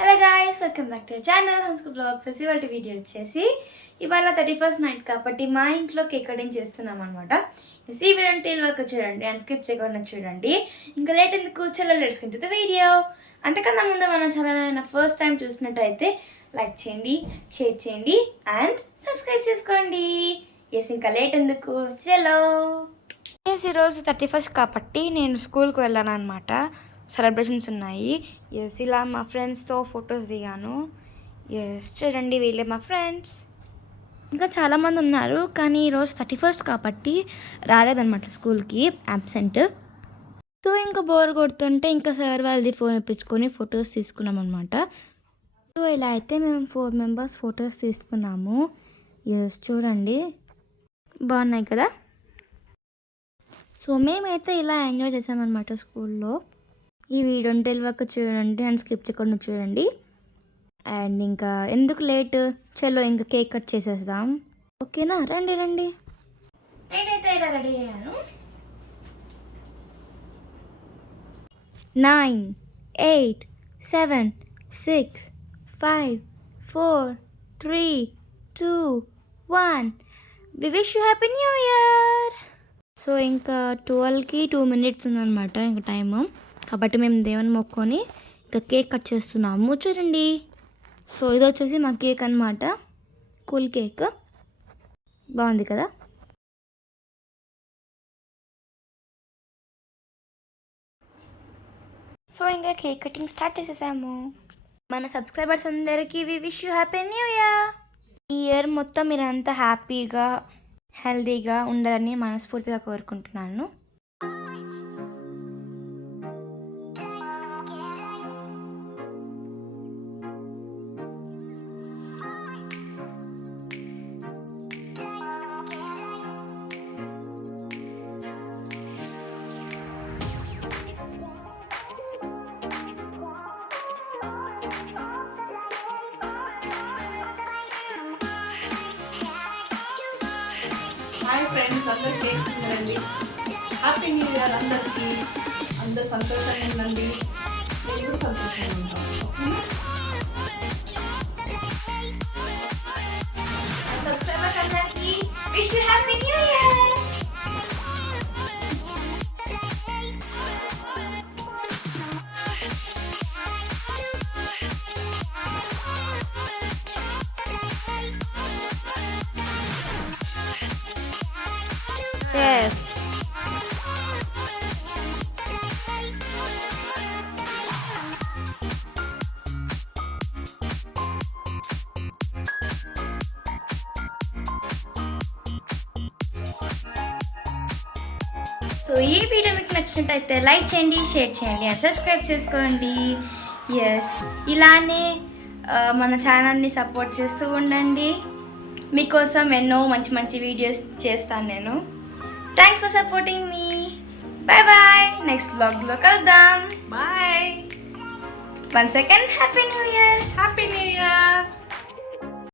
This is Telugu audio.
Hello guys, welcome back to channel హన్స్కు బ్లాగ్స్. ఇవాళ వీడియో వచ్చేసి ఇవాళ 31st నైట్ కాబట్టి మా ఇంట్లో కేక్ కటింగ్ చేస్తున్నాం అనమాట. ఈ వీడియో టీల్ వరకు చూడండి అండ్ స్కిప్ చేయకుండా చూడండి. ఇంకా లేట్ ఎందుకు, చలో let's get to the video. అంతకన్నా ముందు మన ఛానల్ ఫస్ట్ టైం చూసినట్టయితే లైక్ చేయండి, షేర్ చేయండి అండ్ సబ్స్క్రైబ్ చేసుకోండి. ఇంకా లేట్ ఎందుకు, చలో. ఈరోజు 31st కాబట్టి నేను స్కూల్కి వెళ్ళాను అనమాట. సెలబ్రేషన్స్ ఉన్నాయి. ఇలా మా ఫ్రెండ్స్తో ఫొటోస్ దిగాను. చూడండి, వీళ్ళే మా ఫ్రెండ్స్. ఇంకా చాలామంది ఉన్నారు కానీ ఈరోజు 31st కాబట్టి రాలేదన్నమాట స్కూల్కి, యాబ్సెంట్. సో ఇంకా బోర్ కొడుతుంటే ఇంకా సార్ వాళ్ళది ఫోన్ ఇప్పించుకొని ఫొటోస్ తీసుకున్నాం అనమాట. సో ఇలా అయితే మేము 4 మెంబర్స్ ఫొటోస్ తీసుకున్నాము. చూడండి, బాగున్నాయి కదా. సో మేమైతే ఇలా ఎంజాయ్ చేసామన్నమాట స్కూల్లో. ఈ వీడియో వరకు చూడండి అండ్ స్కిప్ చేయకుండా చూడండి. అండ్ ఇంకా ఎందుకు లేట్, చలో ఇంకా కేక్ కట్ చేసేద్దాం. ఓకేనా, రండి రండి. నేనైతే ఇలా రెడీ అయ్యాను. 9, 8, 7, 6, 5, 4, 3, 2, 1. We wish you happy new year. So ఇంకా 12కి 2 minutes ఉందన్నమాట ఇంకా టైము. కాబట్టి మేము దేవుని మొక్కుకొని ఇంకా కేక్ కట్ చేస్తున్నాము. చూడండి, సో ఇది వచ్చేసి మా కేక్ అనమాట, కూల్ కేక్. బాగుంది కదా. సో ఇంకా కేక్ కటింగ్ స్టార్ట్ చేసేసాము. మన సబ్స్క్రైబర్స్ అందరికీ we wish you happy new year. ఈ ఇయర్ మొత్తం మీరు అంతా హ్యాపీగా హెల్తీగా ఉండాలని మనస్ఫూర్తిగా కోరుకుంటున్నాను. హాయ్ ఫ్రెండ్స్, అందరు కేక్ తినండి. హ్యాపీ న్యూ ఇయర్ అందరికీ. అందరు సంతోషంగా ఉండండి, నేను కూడా సంతోషంగా ఉంటాం. ఓకేనా? సబ్స్క్రైబర్స్ అందరికీ wish you happy new year. Yes. So ఈ వీడియో మీకు నచ్చినట్టయితే లైక్ చేయండి, షేర్ చేయండి అండ్ సబ్స్క్రైబ్ చేసుకోండి. ఇలానే మన ఛానల్ని సపోర్ట్ చేస్తూ ఉండండి. మీకోసం ఎన్నో మంచి మంచి వీడియోస్ చేస్తాను నేను. థ్యాంక్స్ ఫర్ సపోర్టింగ్ మీ. బాయ్ బాయ్, నెక్స్ట్ బ్లాగ్లో కలుద్దాం. Bye. 1 second, happy new year. Happy new year.